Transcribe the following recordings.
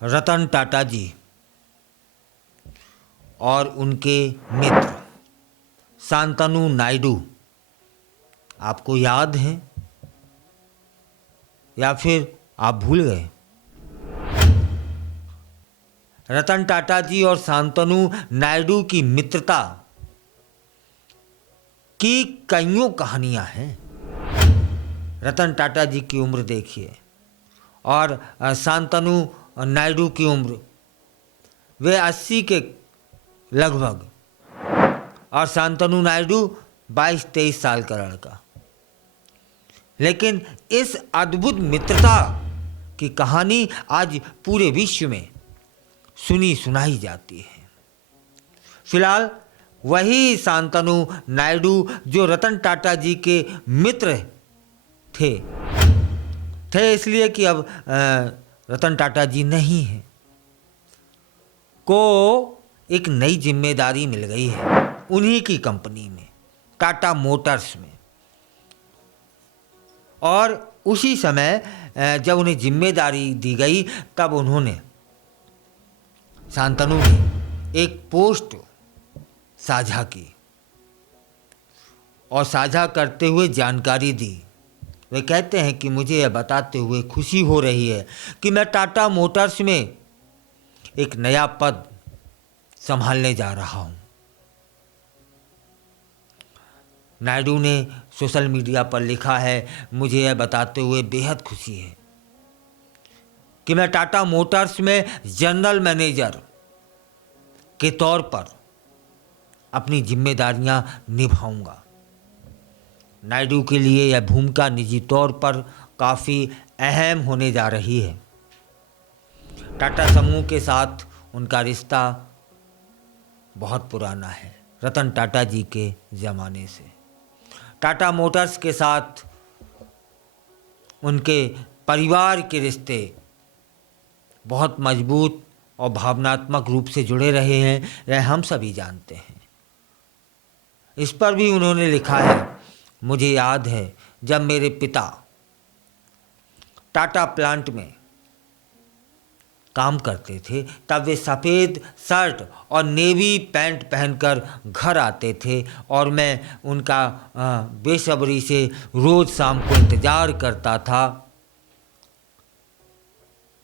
रतन टाटा जी और उनके मित्र शांतनु नायडू आपको याद हैं या फिर आप भूल गए? रतन टाटा जी और शांतनु नायडू की मित्रता की कईयों कहानियां हैं। रतन टाटा जी की उम्र देखिए और शांतनु नायडू की उम्र, वे 80 के लगभग, और शांतनु नायडू 22-23 साल का लड़का। लेकिन इस अद्भुत मित्रता की कहानी आज पूरे विश्व में सुनी सुनाई जाती है। फिलहाल वही शांतनु नायडू जो रतन टाटा जी के मित्र थे इसलिए कि अब रतन टाटा जी नहीं हैं, को एक नई जिम्मेदारी मिल गई है उन्हीं की कंपनी में, टाटा मोटर्स में। और उसी समय जब उन्हें जिम्मेदारी दी गई तब उन्होंने, शांतनु ने एक पोस्ट साझा की और साझा करते हुए जानकारी दी। वे कहते हैं कि मुझे यह बताते हुए खुशी हो रही है कि मैं टाटा मोटर्स में एक नया पद संभालने जा रहा हूं। नायडू ने सोशल मीडिया पर लिखा है, मुझे यह बताते हुए बेहद खुशी है कि मैं टाटा मोटर्स में जनरल मैनेजर के तौर पर अपनी जिम्मेदारियां निभाऊंगा। नायडू के लिए यह भूमिका निजी तौर पर काफ़ी अहम होने जा रही है। टाटा समूह के साथ उनका रिश्ता बहुत पुराना है, रतन टाटा जी के ज़माने से। टाटा मोटर्स के साथ उनके परिवार के रिश्ते बहुत मजबूत और भावनात्मक रूप से जुड़े रहे हैं, यह हम सभी जानते हैं। इस पर भी उन्होंने लिखा है, मुझे याद है जब मेरे पिता टाटा प्लांट में काम करते थे तब वे सफ़ेद शर्ट और नेवी पैंट पहनकर घर आते थे और मैं उनका बेसब्री से रोज़ शाम को इंतज़ार करता था।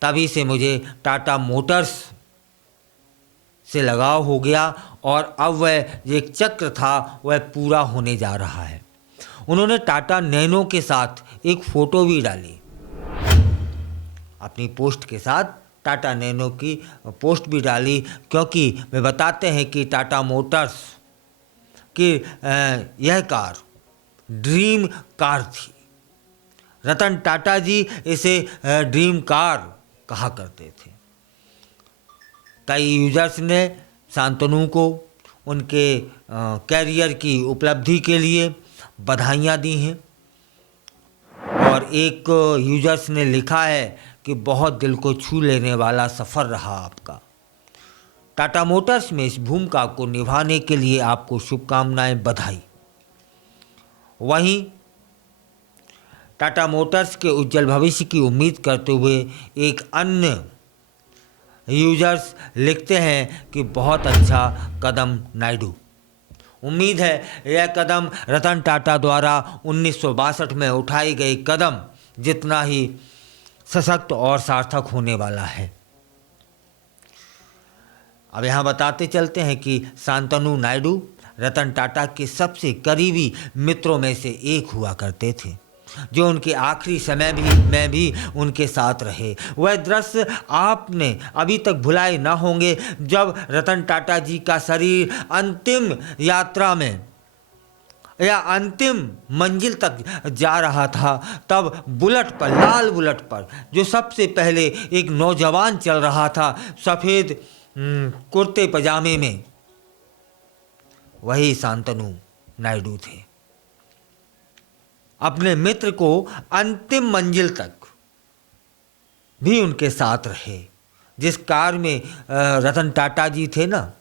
तभी से मुझे टाटा मोटर्स से लगाव हो गया और अब वह एक चक्र था वह पूरा होने जा रहा है। उन्होंने टाटा नैनो के साथ एक फ़ोटो भी डाली, अपनी पोस्ट के साथ टाटा नैनो की पोस्ट भी डाली, क्योंकि वे बताते हैं कि टाटा मोटर्स की यह कार ड्रीम कार थी। रतन टाटा जी इसे ड्रीम कार कहा करते थे। कई यूजर्स ने शांतनु को उनके कैरियर की उपलब्धि के लिए बधाइयाँ दी हैं और एक यूजर्स ने लिखा है कि बहुत दिल को छू लेने वाला सफ़र रहा आपका। टाटा मोटर्स में इस भूमिका को निभाने के लिए आपको शुभकामनाएं, बधाई। वहीं टाटा मोटर्स के उज्जवल भविष्य की उम्मीद करते हुए एक अन्य यूजर्स लिखते हैं कि बहुत अच्छा कदम नायडू। उम्मीद है यह कदम रतन टाटा द्वारा 1962 में उठाई गई कदम जितना ही सशक्त और सार्थक होने वाला है। अब यहाँ बताते चलते हैं कि शांतनु नायडू रतन टाटा के सबसे करीबी मित्रों में से एक हुआ करते थे, जो उनके आखिरी समय में भी उनके साथ रहे। वह दृश्य आपने अभी तक भुलाए ना होंगे जब रतन टाटा जी का शरीर अंतिम यात्रा में या अंतिम मंजिल तक जा रहा था, तब बुलेट पर, लाल बुलेट पर जो सबसे पहले एक नौजवान चल रहा था सफ़ेद कुर्ते पजामे में, वही शांतनु नायडू थे। अपने मित्र को अंतिम मंजिल तक भी उनके साथ रहे। जिस कार में रतन टाटा जी थे ना,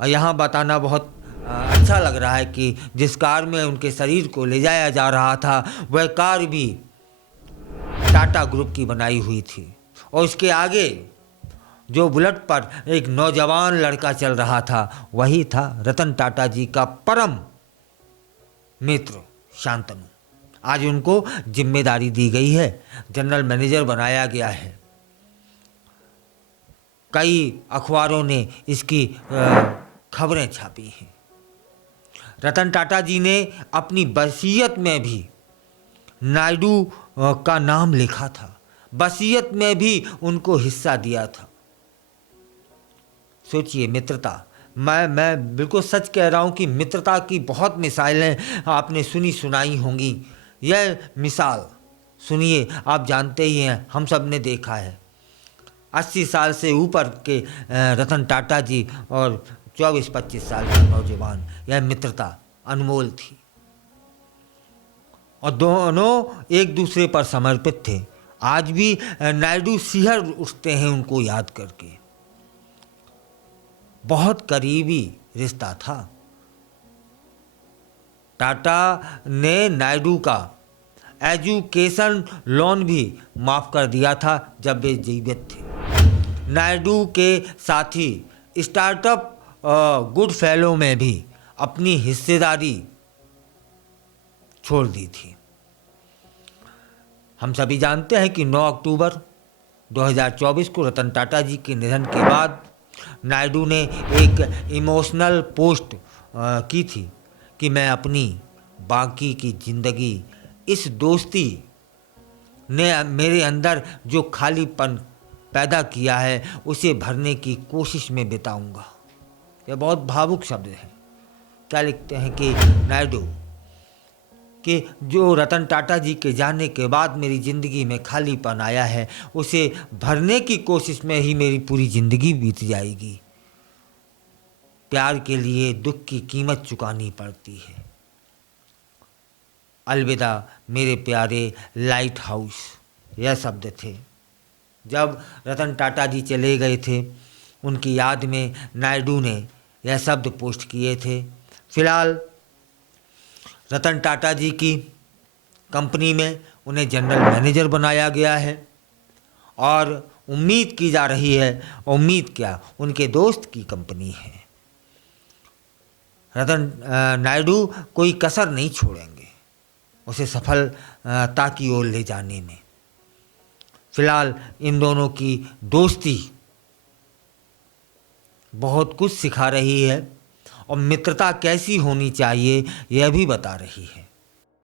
यहाँ बताना बहुत अच्छा लग रहा है कि जिस कार में उनके शरीर को ले जाया जा रहा था वह कार भी टाटा ग्रुप की बनाई हुई थी। और उसके आगे जो बुलेट पर एक नौजवान लड़का चल रहा था, वही था रतन टाटा जी का परम मित्र शांतनु। आज उनको जिम्मेदारी दी गई है, जनरल मैनेजर बनाया गया है। कई अखबारों ने इसकी खबरें छापी हैं। रतन टाटा जी ने अपनी वसीयत में भी नायडू का नाम लिखा था, वसीयत में भी उनको हिस्सा दिया था। सोचिए, मित्रता, मैं बिल्कुल सच कह रहा हूँ कि मित्रता की बहुत मिसालें आपने सुनी सुनाई होंगी। यह मिसाल सुनिए, आप जानते ही हैं, हम सब ने देखा है। 80 साल से ऊपर के रतन टाटा जी और 24-25 साल का नौजवान, यह मित्रता अनमोल थी और दोनों एक दूसरे पर समर्पित थे। आज भी नायडू सिहर उठते हैं उनको याद करके। बहुत करीबी रिश्ता था। टाटा ने नायडू का एजुकेशन लोन भी माफ़ कर दिया था जब वे जीवित थे। नायडू के साथी स्टार्टअप गुड फेलो में भी अपनी हिस्सेदारी छोड़ दी थी। हम सभी जानते हैं कि 9 अक्टूबर 2024 को रतन टाटा जी के निधन के बाद नायडू ने एक इमोशनल पोस्ट की थी कि मैं अपनी बाकी की ज़िंदगी इस दोस्ती ने मेरे अंदर जो खालीपन पैदा किया है उसे भरने की कोशिश में बिताऊंगा। यह बहुत भावुक शब्द है। क्या लिखते हैं कि नायडू कि जो रतन टाटा जी के जाने के बाद मेरी ज़िंदगी में खालीपन आया है उसे भरने की कोशिश में ही मेरी पूरी ज़िंदगी बीत जाएगी। प्यार के लिए दुख की कीमत चुकानी पड़ती है। अलविदा मेरे प्यारे लाइट हाउस, यह शब्द थे। जब रतन टाटा जी चले गए थे, उनकी याद में नायडू ने यह शब्द पोस्ट किए थे। फिलहाल रतन टाटा जी की कंपनी में उन्हें जनरल मैनेजर बनाया गया है और उम्मीद की जा रही है, उम्मीद क्या, उनके दोस्त की कंपनी है। रतन नायडू कोई कसर नहीं छोड़ेंगे उसे सफलता की ओर ले जाने में। फिलहाल इन दोनों की दोस्ती बहुत कुछ सिखा रही है और मित्रता कैसी होनी चाहिए यह भी बता रही है।